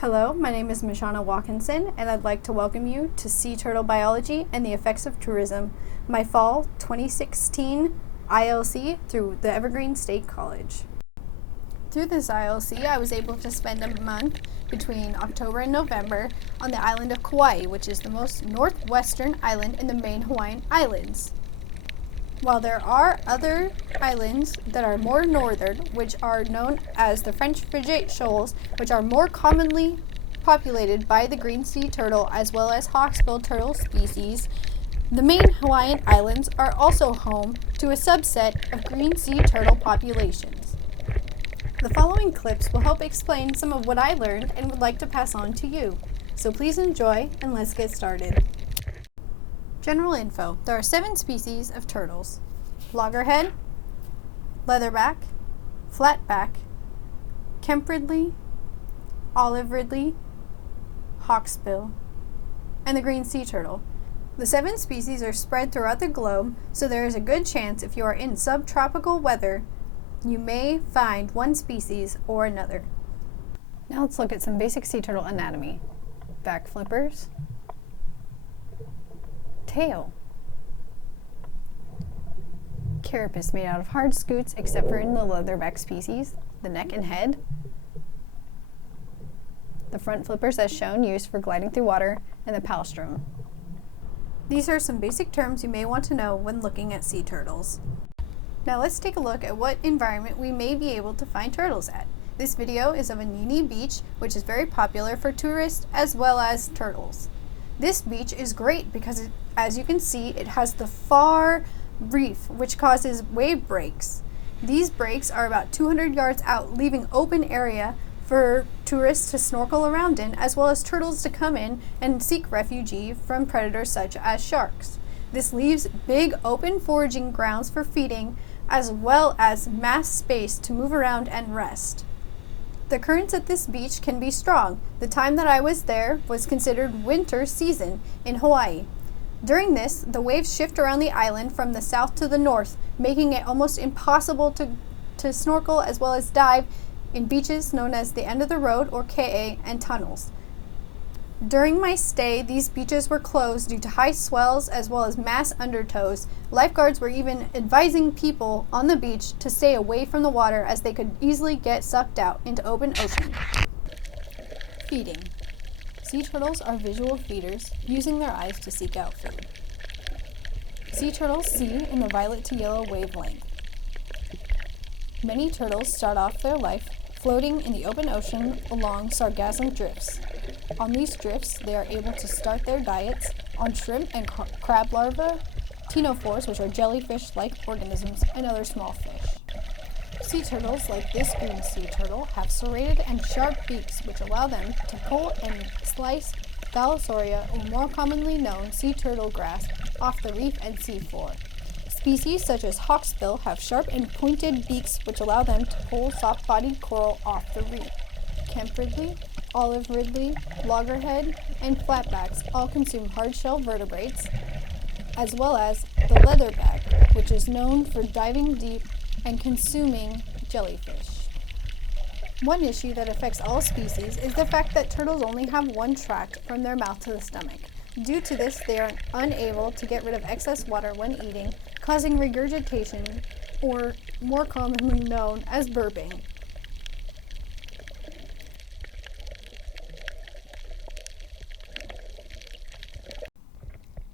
Hello, my name is Mishana Watkinson, and I'd like to welcome you to Sea Turtle Biology and the Effects of Tourism, my fall 2016 ILC through the Evergreen State College. Through this ILC, I was able to spend a month between October and November on the island of Kauai, which is the most northwestern island in the main Hawaiian Islands. While there are other islands that are more northern, which are known as the French Frigate Shoals, which are more commonly populated by the green sea turtle as well as hawksbill turtle species, the main Hawaiian Islands are also home to a subset of green sea turtle populations. The following clips will help explain some of what I learned and would like to pass on to you. So please enjoy and let's get started. General info. There are 7 species of turtles: loggerhead, leatherback, flatback, Kemp ridley, olive ridley, hawksbill, and the green sea turtle. The 7 species are spread throughout the globe, so there is a good chance if you are in subtropical weather, you may find one species or another. Now let's look at some basic sea turtle anatomy. Back flippers, tail, carapace made out of hard scutes except for in the leatherback species, the neck and head, the front flippers as shown used for gliding through water, and the palstrum. These are some basic terms you may want to know when looking at sea turtles. Now let's take a look at what environment we may be able to find turtles at. This video is of Anini Beach, which is very popular for tourists as well as turtles. This beach is great because, as you can see, it has the far reef, which causes wave breaks. These breaks are about 200 yards out, leaving open area for tourists to snorkel around in, as well as turtles to come in and seek refuge from predators such as sharks. This leaves big open foraging grounds for feeding, as well as mass space to move around and rest. The currents at this beach can be strong. The time that I was there was considered winter season in Hawaii. During this, the waves shift around the island from the south to the north, making it almost impossible to snorkel as well as dive in beaches known as the end of the road or KA and tunnels. During my stay, these beaches were closed due to high swells as well as mass undertows. Lifeguards were even advising people on the beach to stay away from the water as they could easily get sucked out into open ocean. Feeding. Sea turtles are visual feeders, using their eyes to seek out food. Sea turtles see in the violet to yellow wavelength. Many turtles start off their life floating in the open ocean along sargassum drifts. On these drifts, they are able to start their diets on shrimp and crab larvae, ctenophores, which are jellyfish-like organisms, and other small fish. Sea turtles, like this green sea turtle, have serrated and sharp beaks which allow them to pull and slice Thalassauria, or more commonly known sea turtle grass, off the reef and seafloor. Species such as hawksbill have sharp and pointed beaks which allow them to pull soft-bodied coral off the reef. Kemp ridley, olive ridley, loggerhead, and flatbacks all consume hard-shell vertebrates, as well as the leatherback, which is known for diving deep and consuming jellyfish. One issue that affects all species is the fact that turtles only have one tract from their mouth to the stomach. Due to this, they are unable to get rid of excess water when eating, causing regurgitation, or more commonly known as burping.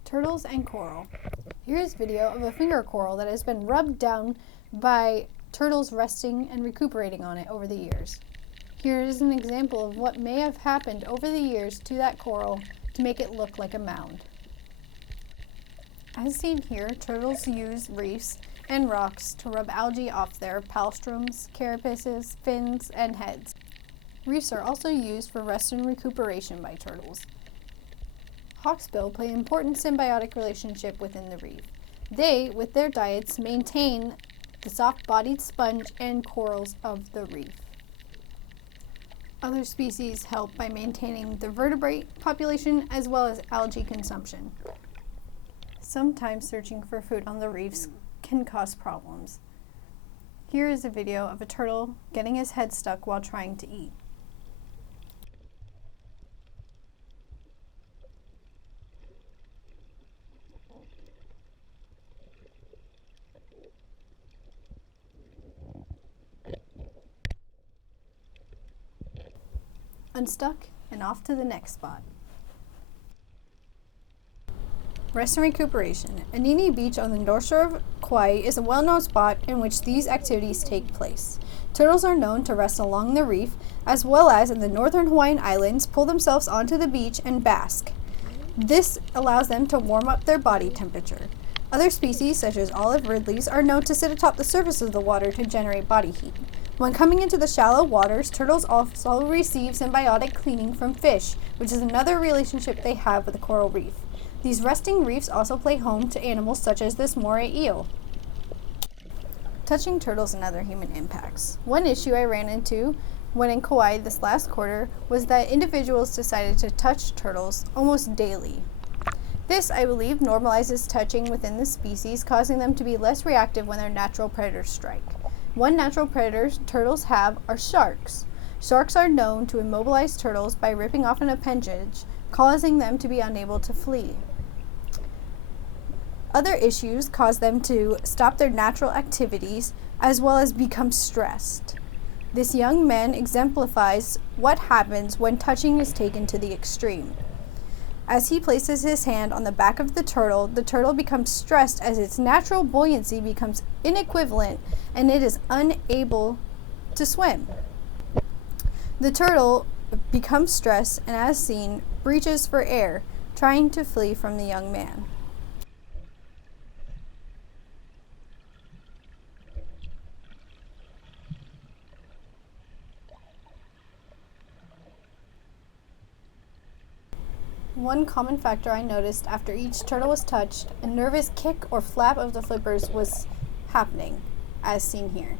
Turtles and coral. Here is video of a finger coral that has been rubbed down by turtles resting and recuperating on it over the years. Here is an example of what may have happened over the years to that coral to make it look like a mound. As seen here, turtles use reefs and rocks to rub algae off their palstrums, carapaces, fins, and heads. Reefs are also used for rest and recuperation by turtles. Hawksbill play an important symbiotic relationship within the reef. They, with their diets, maintain the soft-bodied sponge and corals of the reef. Other species help by maintaining the vertebrate population as well as algae consumption. Sometimes searching for food on the reefs can cause problems. Here is a video of a turtle getting his head stuck while trying to eat. unstuck, and off to the next spot. Rest and recuperation. Anini Beach on the north shore of Kauai is a well-known spot in which these activities take place. Turtles are known to rest along the reef, as well as in the northern Hawaiian Islands, pull themselves onto the beach and bask. This allows them to warm up their body temperature. Other species, such as olive ridleys, are known to sit atop the surface of the water to generate body heat. When coming into the shallow waters, turtles also receive symbiotic cleaning from fish, which is another relationship they have with the coral reef. These resting reefs also play home to animals such as this moray eel. Touching turtles and other human impacts. One issue I ran into when in Kauai this last quarter was that individuals decided to touch turtles almost daily. This, I believe, normalizes touching within the species, causing them to be less reactive when their natural predators strike. One natural predator turtles have are sharks. Sharks are known to immobilize turtles by ripping off an appendage, causing them to be unable to flee. Other issues cause them to stop their natural activities as well as become stressed. This young man exemplifies what happens when touching is taken to the extreme. As he places his hand on the back of the turtle becomes stressed as its natural buoyancy becomes inequivalent and it is unable to swim. The turtle becomes stressed and, as seen, reaches for air, trying to flee from the young man. One common factor I noticed after each turtle was touched, a nervous kick or flap of the flippers was happening, as seen here.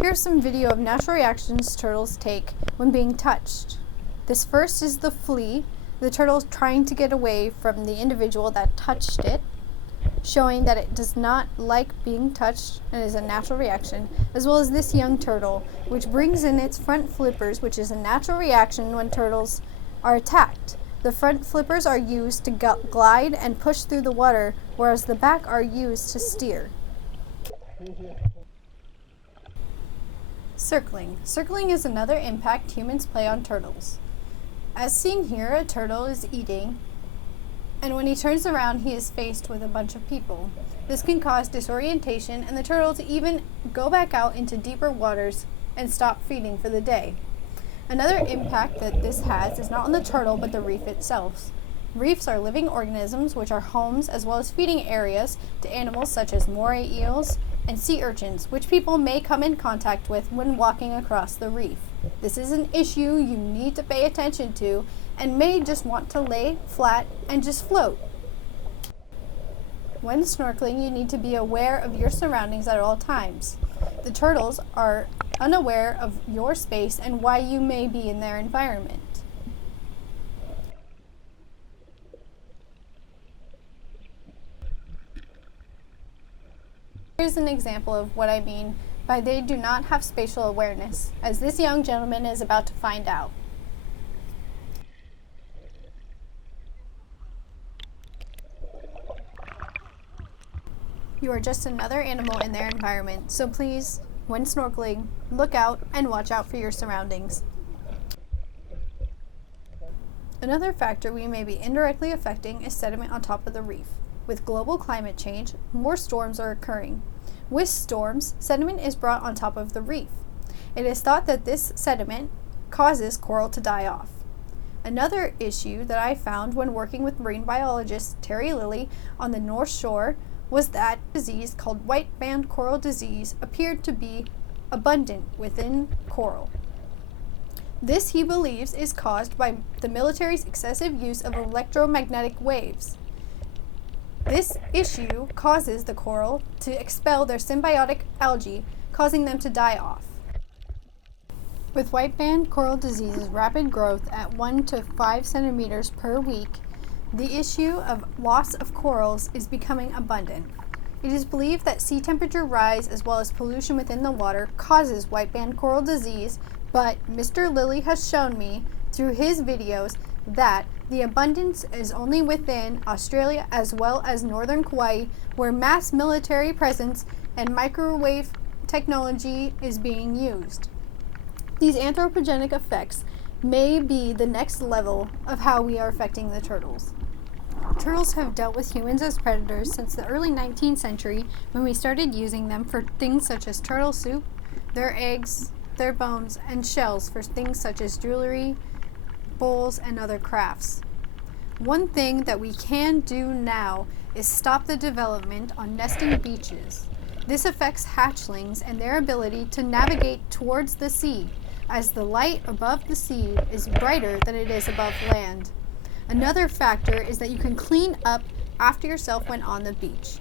Here's some video of natural reactions turtles take when being touched. This first is the flee, the turtle trying to get away from the individual that touched it, showing that it does not like being touched and is a natural reaction, as well as this young turtle, which brings in its front flippers, which is a natural reaction when turtles are attacked. The front flippers are used to glide and push through the water, whereas the back are used to steer. Circling. Circling is another impact humans play on turtles. As seen here, a turtle is eating, and when he turns around, he is faced with a bunch of people. This can cause disorientation and the turtle to even go back out into deeper waters and stop feeding for the day. Another impact that this has is not on the turtle but the reef itself. Reefs are living organisms which are homes as well as feeding areas to animals such as moray eels and sea urchins, which people may come in contact with when walking across the reef. This is an issue you need to pay attention to and may just want to lay flat and just float. When snorkeling, you need to be aware of your surroundings at all times. The turtles are unaware of your space and why you may be in their environment. Here's an example of what I mean by they do not have spatial awareness, as this young gentleman is about to find out. You are just another animal in their environment, so please, when snorkeling, look out and watch out for your surroundings. Another factor we may be indirectly affecting is sediment on top of the reef. With global climate change, more storms are occurring. With storms, sediment is brought on top of the reef. It is thought that this sediment causes coral to die off. Another issue that I found when working with marine biologist Terry Lilly on the North Shore was that disease called white band coral disease appeared to be abundant within coral. This, he believes, is caused by the military's excessive use of electromagnetic waves. This issue causes the coral to expel their symbiotic algae, causing them to die off. With white band coral disease's rapid growth at 1 to 5 centimeters per week, the issue of loss of corals is becoming abundant. It is believed that sea temperature rise as well as pollution within the water causes white band coral disease, but Mr. Lilly has shown me through his videos that the abundance is only within Australia as well as northern Kauai, where mass military presence and microwave technology is being used. These anthropogenic effects may be the next level of how we are affecting the turtles. Turtles have dealt with humans as predators since the early 19th century, when we started using them for things such as turtle soup, their eggs, their bones, and shells for things such as jewelry, bowls, and other crafts. One thing that we can do now is stop the development on nesting beaches. This affects hatchlings and their ability to navigate towards the sea, as the light above the sea is brighter than it is above land. Another factor is that you can clean up after yourself when on the beach.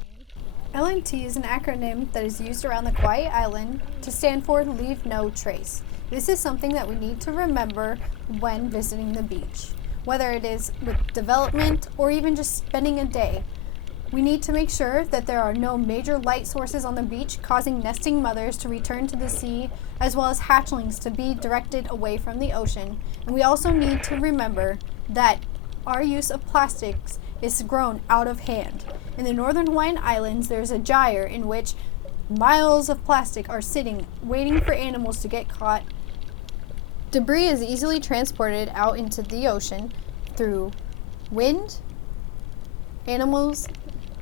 LNT is an acronym that is used around the Kauai Island to stand for Leave No Trace. This is something that we need to remember when visiting the beach, whether it is with development or even just spending a day. We need to make sure that there are no major light sources on the beach causing nesting mothers to return to the sea, as well as hatchlings to be directed away from the ocean. And we also need to remember that our use of plastics is grown out of hand. In the northern Hawaiian Islands, there's a gyre in which miles of plastic are sitting, waiting for animals to get caught. Debris is easily transported out into the ocean through wind, animals,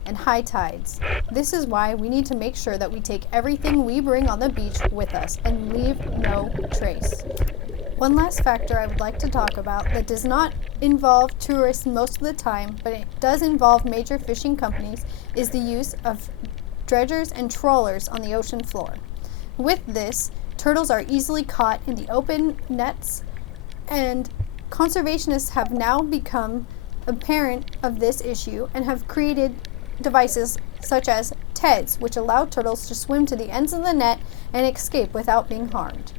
and high tides. This is why we need to make sure that we take everything we bring on the beach with us and leave no trace. One last factor I would like to talk about that does not involve tourists most of the time, but it does involve major fishing companies, is the use of dredgers and trawlers on the ocean floor. With this, turtles are easily caught in the open nets, and conservationists have now become apparent of this issue and have created devices such as TEDs, which allow turtles to swim to the ends of the net and escape without being harmed.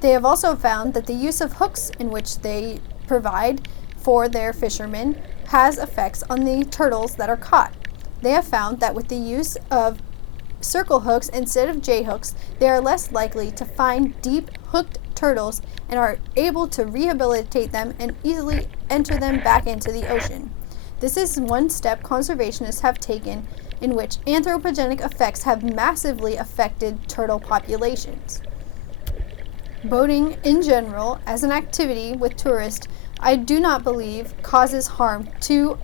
They have also found that the use of hooks in which they provide for their fishermen has effects on the turtles that are caught. They have found that with the use of circle hooks instead of J hooks, they are less likely to find deep hooked turtles and are able to rehabilitate them and easily enter them back into the ocean. This is one step conservationists have taken in which anthropogenic effects have massively affected turtle populations. Boating in general, as an activity with tourists, I do not believe causes harm to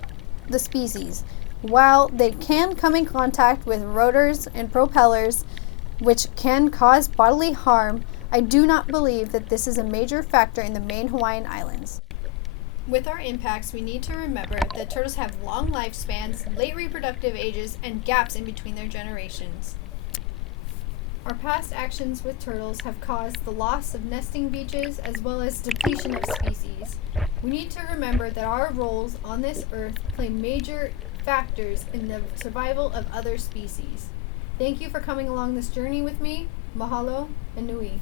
the species. While they can come in contact with rotors and propellers, which can cause bodily harm, I do not believe that this is a major factor in the main Hawaiian Islands. With our impacts, we need to remember that turtles have long lifespans, late reproductive ages, and gaps in between their generations. Our past actions with turtles have caused the loss of nesting beaches as well as depletion of species. We need to remember that our roles on this earth play major factors in the survival of other species. Thank you for coming along this journey with me. Mahalo and nui.